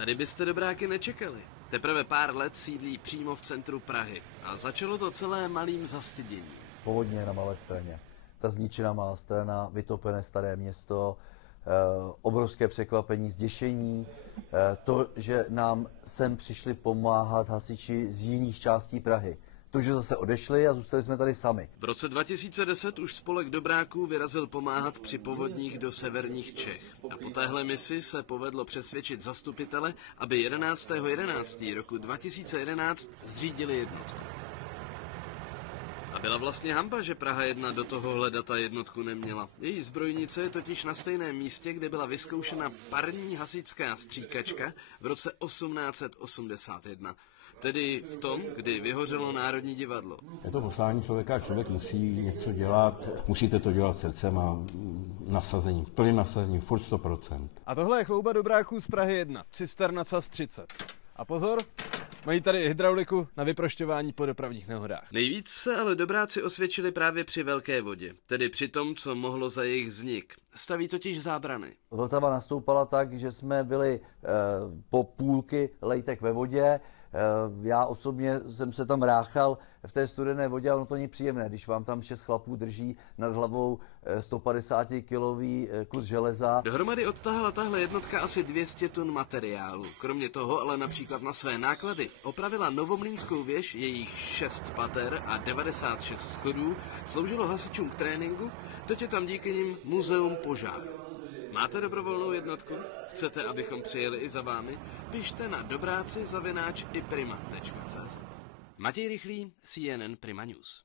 Tady byste dobráky nečekali. Teprve pár let sídlí přímo v centru Prahy a začalo to celé malým zastěděním. Povodně na Malé Straně. Ta zničená Malá Strana, vytopené Staré Město, obrovské překvapení, zděšení, to, že nám sem přišli pomáhat hasiči z jiných částí Prahy. To, že zase odešli a zůstali jsme tady sami. V roce 2010 už spolek dobráků vyrazil pomáhat při povodních do severních Čech. A po téhle misi se povedlo přesvědčit zastupitele, aby 11.11. roku 2011 zřídili jednotku. A byla vlastně hanba, že Praha 1 do tohohle data jednotku neměla. Její zbrojnice je totiž na stejném místě, kde byla vyzkoušena parní hasičská stříkačka v roce 1881. Tedy v tom, kdy vyhořelo Národní divadlo. Je to poslání člověka, člověk musí něco dělat, musíte to dělat srdcem a nasazením, plným nasazením, furt 100%. A tohle je chlouba dobráků z Prahy 1, cisterna SAS 30. A pozor, mají tady hydrauliku na vyprošťování po dopravních nehodách. Nejvíc se ale dobráci osvědčili právě při velké vodě, tedy při tom, co mohlo za jejich vznik. Staví totiž zábrany. Vltava nastoupala tak, že jsme byli po půlky lejtek ve vodě. Já osobně jsem se tam ráchal v té studené vodě a ono to není příjemné, když vám tam 6 chlapů drží nad hlavou 150-kilový kus železa. Dohromady odtahala tahle jednotka asi 200 tun materiálu. Kromě toho ale například na své náklady opravila Novomlýnskou věž, jejich 6 pater a 96 schodů, sloužilo hasičům k tréninku, teď je tam díky nim muzeum požáru. Máte dobrovolnou jednotku? Chcete, abychom přijeli i za vámi? Pište na dobráci@iprima.cz. Matěj Rychlý, CNN Prima News.